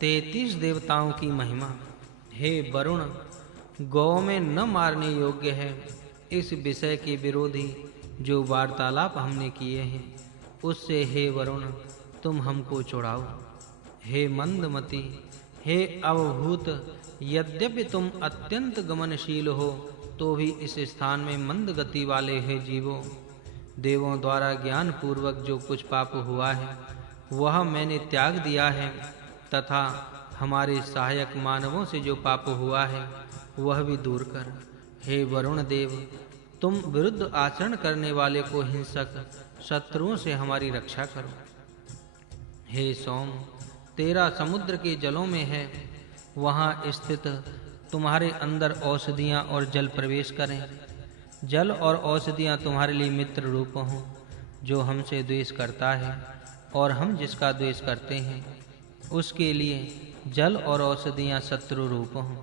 33 देवताओं की महिमा। हे वरुण, गौ में न मारने योग्य है इस विषय के विरोधी जो वार्तालाप हमने किए हैं, उससे हे वरुण तुम हमको छुड़ाओ। हे मंदमति, हे अवभूत, यद्यपि तुम अत्यंत गमनशील हो तो भी इस स्थान में मंद गति वाले हे जीवो, देवों द्वारा ज्ञान पूर्वक जो कुछ पाप हुआ है वह मैंने त्याग दिया है, तथा हमारे सहायक मानवों से जो पाप हुआ है वह भी दूर कर। हे वरुण देव, तुम विरुद्ध आचरण करने वाले को हिंसक शत्रुओं से हमारी रक्षा करो। हे सोम, तेरा समुद्र के जलों में है, वहां स्थित तुम्हारे अंदर औषधियां और जल प्रवेश करें। जल और औषधियां तुम्हारे लिए मित्र रूप हों। जो हमसे द्वेष करता है और हम जिसका द्वेष करते हैं उसके लिए जल और औषधियां शत्रु रूप हों।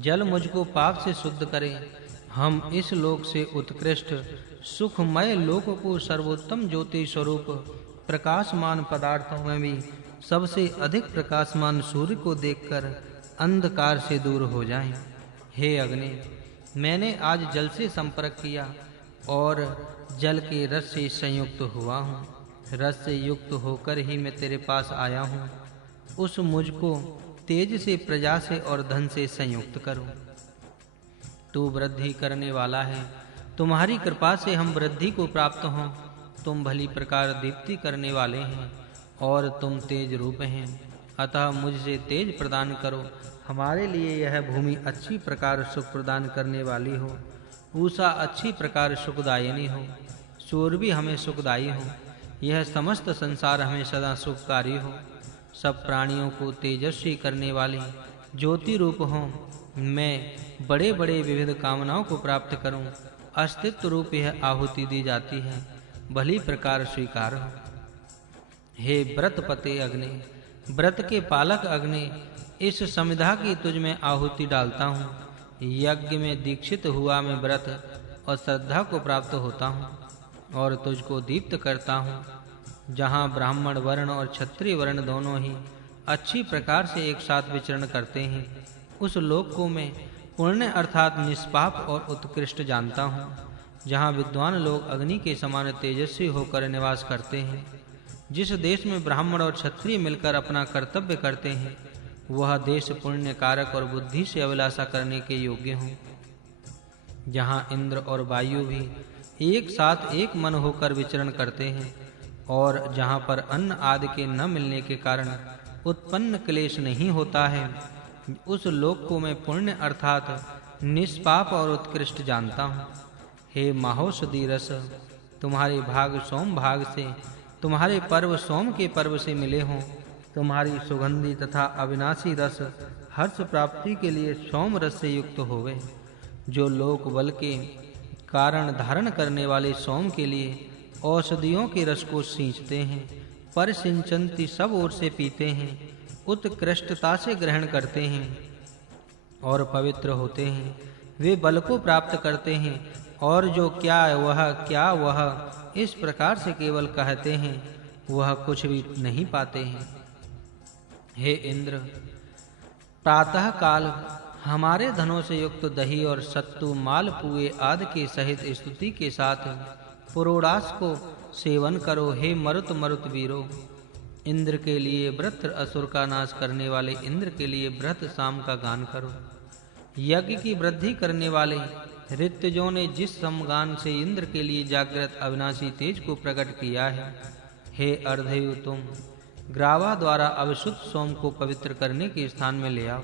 जल मुझको पाप से शुद्ध करे। हम इस लोक से उत्कृष्ट सुखमय लोक को सर्वोत्तम ज्योति स्वरूप प्रकाशमान पदार्थों में भी सबसे अधिक प्रकाशमान सूर्य को देखकर अंधकार से दूर हो जाएं। हे अग्नि, मैंने आज जल से संपर्क किया और जल के रस से संयुक्त हुआ हूँ। रस से युक्त होकर ही मैं तेरे पास आया हूँ। उस मुझको तेज से, प्रजा से और धन से संयुक्त करो। तू वृद्धि करने वाला है, तुम्हारी कृपा से हम वृद्धि को प्राप्त हों। तुम भली प्रकार दीप्ति करने वाले हैं और तुम तेज रूप हैं, अतः मुझसे तेज प्रदान करो। हमारे लिए यह भूमि अच्छी प्रकार सुख प्रदान करने वाली हो, उषा अच्छी प्रकार सुखदायिनी हो, सूर्य भी हमें सुखदायी हो, यह समस्त संसार हमें सदा सुखकारी हो, सब प्राणियों को तेजस्वी करने वाली ज्योति रूप हो। मैं बड़े बड़े विविध कामनाओं को प्राप्त करूं, अस्तित्व रूप यह आहुति दी जाती है, भली प्रकार स्वीकार हो। हे व्रतपते अग्नि, व्रत के पालक अग्नि, इस समिधा की तुझ में आहुति डालता हूँ। यज्ञ में दीक्षित हुआ मैं व्रत और श्रद्धा को प्राप्त होता हूँ और तुझको दीप्त करता हूँ। जहाँ ब्राह्मण वर्ण और क्षत्रिय वर्ण दोनों ही अच्छी प्रकार से एक साथ विचरण करते हैं, उस लोक को मैं पुण्य अर्थात निष्पाप और उत्कृष्ट जानता हूँ। जहाँ विद्वान लोग अग्नि के समान तेजस्वी होकर निवास करते हैं, जिस देश में ब्राह्मण और क्षत्रिय मिलकर अपना कर्तव्य करते हैं, वह देश पुण्य कारक और बुद्धि से अभिलाषा करने के योग्य हों। जहाँ इंद्र और वायु भी एक साथ एक मन होकर विचरण करते हैं और जहाँ पर अन्न आदि के न मिलने के कारण उत्पन्न क्लेश नहीं होता है, उस लोक को मैं पुण्य अर्थात निष्पाप और उत्कृष्ट जानता हूँ। हे माहोषधि रस, तुम्हारे भाग सोम भाग से, तुम्हारे पर्व सोम के पर्व से मिले हों। तुम्हारी सुगंधी तथा अविनाशी रस हर्ष प्राप्ति के लिए सोम रस से युक्त होवे। जो लोक बल के कारण धारण करने वाले सोम के लिए औषधियों के रस को सींचते हैं, पर सिंचंती सब ओर से पीते हैं, उत्कृष्टता से ग्रहण करते हैं और पवित्र होते हैं, वे बल को प्राप्त करते हैं। और जो क्या वह इस प्रकार से केवल कहते हैं, वह कुछ भी नहीं पाते हैं। हे इंद्र, प्रातः काल हमारे धनों से युक्त दही और सत्तू मालपुए आदि के सहित स्तुति के साथ पुरोडास को सेवन करो। हे मरुत वीरो, इंद्र के लिए व्रत असुर का नाश करने वाले इंद्र के लिए व्रत शाम का गान करो। यज्ञ की वृद्धि करने वाले ऋतजों ने जिस समगान से इंद्र के लिए जागृत अविनाशी तेज को प्रकट किया है, हे अर्धयु, तुम ग्रावा द्वारा अविशुद्ध सोम को पवित्र करने के स्थान में ले आओ।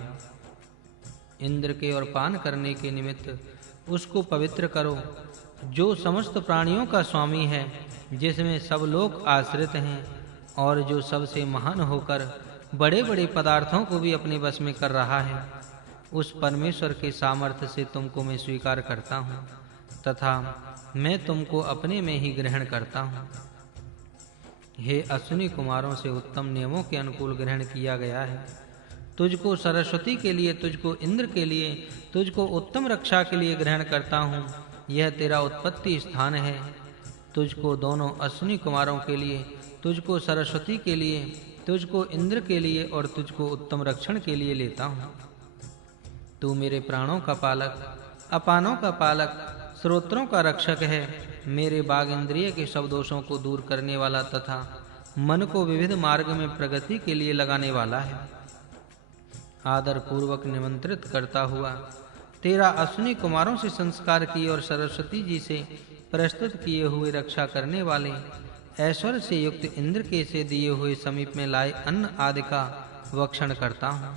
इंद्र के और पान करने के निमित्त उसको पवित्र करो, जो समस्त प्राणियों का स्वामी है, जिसमें सब लोग आश्रित हैं और जो सबसे महान होकर बड़े-बड़े पदार्थों को भी अपने वश में कर रहा है। उस परमेश्वर के सामर्थ्य से तुमको मैं स्वीकार करता हूँ तथा मैं तुमको अपने में ही ग्रहण करता हूँ। हे अश्विनी कुमारों से उत्तम नियमों के अनुकूल ग्रहण किया गया है। तुझको सरस्वती के लिए, तुझको इंद्र के लिए, तुझको उत्तम रक्षा के लिए ग्रहण करता हूँ। यह तेरा उत्पत्ति स्थान है। तुझको दोनों अश्विनी कुमारों के लिए, तुझको सरस्वती के लिए तुझको इंद्र के लिए और तुझको उत्तम रक्षण के लिए लेता हूँ। तू मेरे प्राणों का पालक, अपानों का पालक, श्रोत्रों का रक्षक है। मेरे बाग इंद्रिय के सब दोषों को दूर करने वाला तथा मन को विविध मार्ग में प्रगति के लिए लगाने वाला है। आदर पूर्वक निमंत्रित करता हुआ तेरा अश्विनी कुमारों से संस्कार किए और सरस्वती जी से प्रस्तुत किए हुए रक्षा करने वाले ऐश्वर्य से युक्त इंद्र के से दिए हुए समीप में लाए अन्न आदि का भक्षण करता हूँ।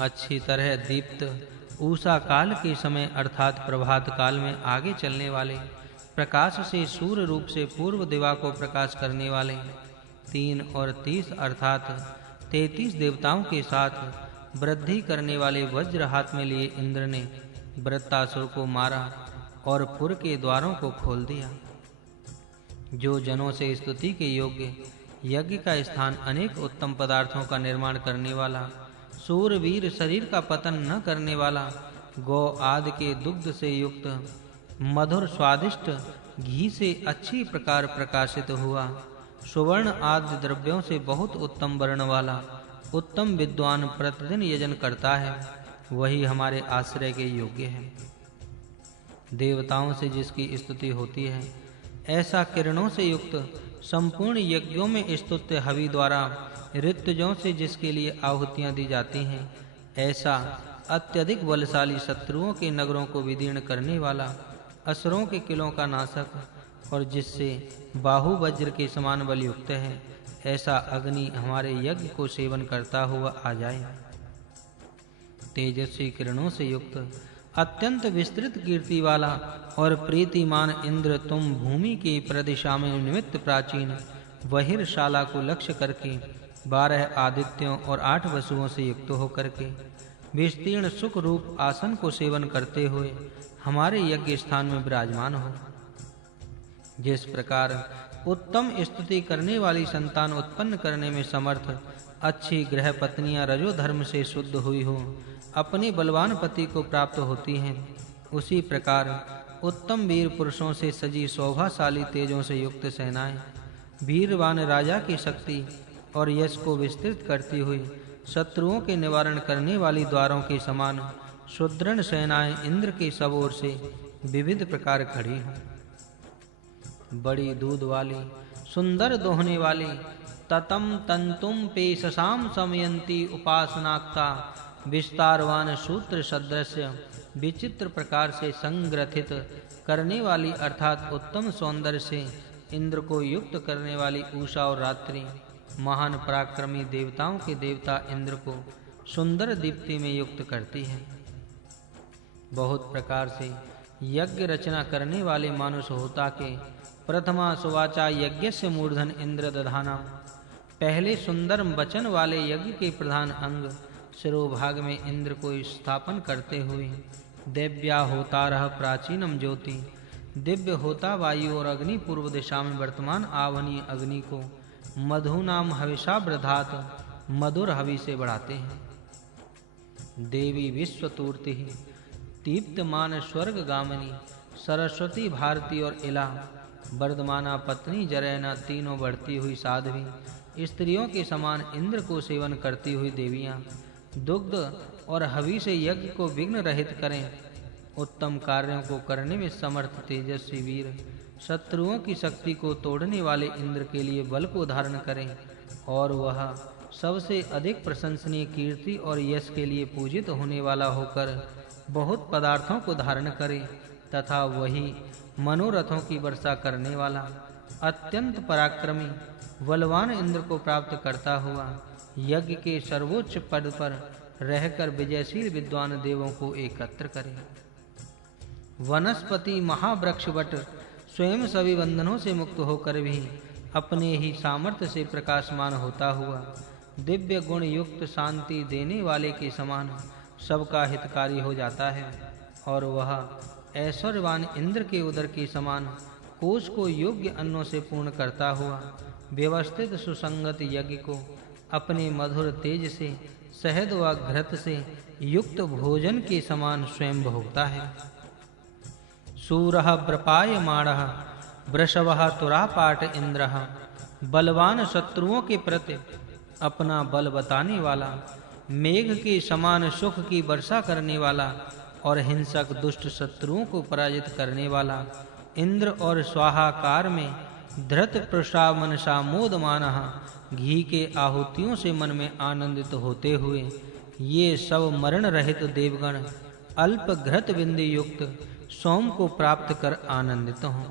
अच्छी तरह दीप्त उषा काल के समय अर्थात प्रभात काल में आगे चलने वाले प्रकाश से सूर्य रूप से पूर्व दिवा को प्रकाश करने वाले 3 और 30 अर्थात 33 देवताओं के साथ वृद्धि करने वाले वज्र हाथ में लिए इंद्र ने वृत्तासुर को मारा और पुर के द्वारों को खोल दिया। जो जनों से स्तुति के योग्य यज्ञ का स्थान अनेक उत्तम पदार्थों का निर्माण करने वाला, सूरवीर शरीर का पतन न करने वाला, गौ आदि के दुग्ध से युक्त मधुर स्वादिष्ट घी से अच्छी प्रकार प्रकाशित हुआ, सुवर्ण आदि द्रव्यों से बहुत उत्तम वर्ण वाला उत्तम विद्वान प्रतिदिन यजन करता है, वही हमारे आश्रय के योग्य है। देवताओं से जिसकी स्तुति होती है, ऐसा किरणों से युक्त संपूर्ण यज्ञों में स्तुत्य हवि द्वारा ऋतुजों से जिसके लिए आहुतियां दी जाती हैं, ऐसा अत्यधिक बलशाली शत्रुओं के नगरों को विदीर्ण करने वाला, असुरों के किलों का नाशक और जिससे बाहु वज्र के समान बल युक्त है, ऐसा अग्नि हमारे यज्ञ को सेवन करता हुआ आ जाए। तेजस्वी किरणों से युक्त अत्यंत विस्तृत कीर्ति वाला और प्रीतिमान इंद्र, तुम भूमि की प्रदिशा में निमित्त प्राचीन बहिर्शाला को लक्ष्य करके 12 आदित्यों और 8 वसुओं से युक्त होकर के विस्तीर्ण सुख रूप आसन को सेवन करते हुए हमारे यज्ञ स्थान में विराजमान हो। जिस प्रकार उत्तम स्तुति करने वाली संतान उत्पन्न करने में समर्थ अच्छी गृह पत्नियां रजो धर्म से शुद्ध हुई हो अपने बलवान पति को प्राप्त होती हैं, उसी प्रकार उत्तम वीर पुरुषों से सजी शोभाशाली तेजों से युक्त सेनाएं वीरवान राजा की शक्ति और यश को विस्तृत करती हुई शत्रुओं के निवारण करने वाली द्वारों के समान सुदृढ़ सेनाएं इंद्र की सब ओर से विविध प्रकार खड़ी हैं। बड़ी दूध वाली, सुंदर दोहने वाली, ततम तंतुम पेशसाम समयंती उपासनाक्ता विस्तारवान सूत्र सदृश्य विचित्र प्रकार से संग्रथित करने वाली अर्थात उत्तम सौंदर्य से इंद्र को युक्त करने वाली उषा और रात्रि महान पराक्रमी देवताओं के देवता इंद्र को सुंदर दीप्ति में युक्त करती है। बहुत प्रकार से यज्ञ रचना करने वाले मानुष होता के प्रथमा सुवाचा यज्ञस्य मूर्धन इंद्र दधाना, पहले सुंदर वचन वाले यज्ञ के प्रधान अंग शिरोभाग में इंद्र को स्थापन करते हुए दिव्या होतारह प्राचीनम ज्योति, दिव्य होता वायु और अग्नि पूर्व दिशा में वर्तमान आवनीय अग्नि को मधु नाम हविषाब्रधात मधुर हवि से बढ़ाते हैं। देवी विश्वतूर्ति दीप्तमान स्वर्ग गामिनी सरस्वती भारती और इला वर्धमाना पत्नी जरैना तीनों बढ़ती हुई साध्वी स्त्रियों के समान इंद्र को सेवन करती हुई देवियां दुग्ध और हवि से यज्ञ को विघ्न रहित करें। उत्तम कार्यों को करने में समर्थ तेजस्वी वीर शत्रुओं की शक्ति को तोड़ने वाले इंद्र के लिए बल को धारण करें और वह सबसे अधिक प्रशंसनीय कीर्ति और यश के लिए पूजित होने वाला होकर बहुत पदार्थों को धारण करे तथा वही मनोरथों की वर्षा करने वाला अत्यंत पराक्रमी बलवान इंद्र को प्राप्त करता हुआ यज्ञ के सर्वोच्च पद पर रहकर विजयशील विद्वान देवों को एकत्र करे। वनस्पति महावृक्ष वट स्वयं सभी बंधनों से मुक्त होकर भी अपने ही सामर्थ्य से प्रकाशमान होता हुआ दिव्य गुण युक्त शांति देने वाले के समान सबका हितकारी हो जाता है और वह ऐश्वर्यवान इंद्र के उदर के समान कोष को योग्य अन्नों से पूर्ण करता हुआ व्यवस्थित सुसंगत यज्ञ को अपने मधुर तेज से शहद व घृत से युक्त भोजन के समान स्वयं भोगता है। सूरः व्रपायमाणः वृषभः तुरापाट इंद्रः बलवान शत्रुओं के प्रति अपना बल बताने वाला, मेघ के समान सुख की वर्षा करने वाला और हिंसक दुष्ट शत्रुओं को पराजित करने वाला, इंद्र और स्वाहाकार में धृत प्रसाव मनसा मोदमानः, घी के आहुतियों से मन में आनंदित होते हुए ये सब मरण रहित देवगण अल्प घृत बिंदु युक्त सोम को प्राप्त कर आनंदित हों।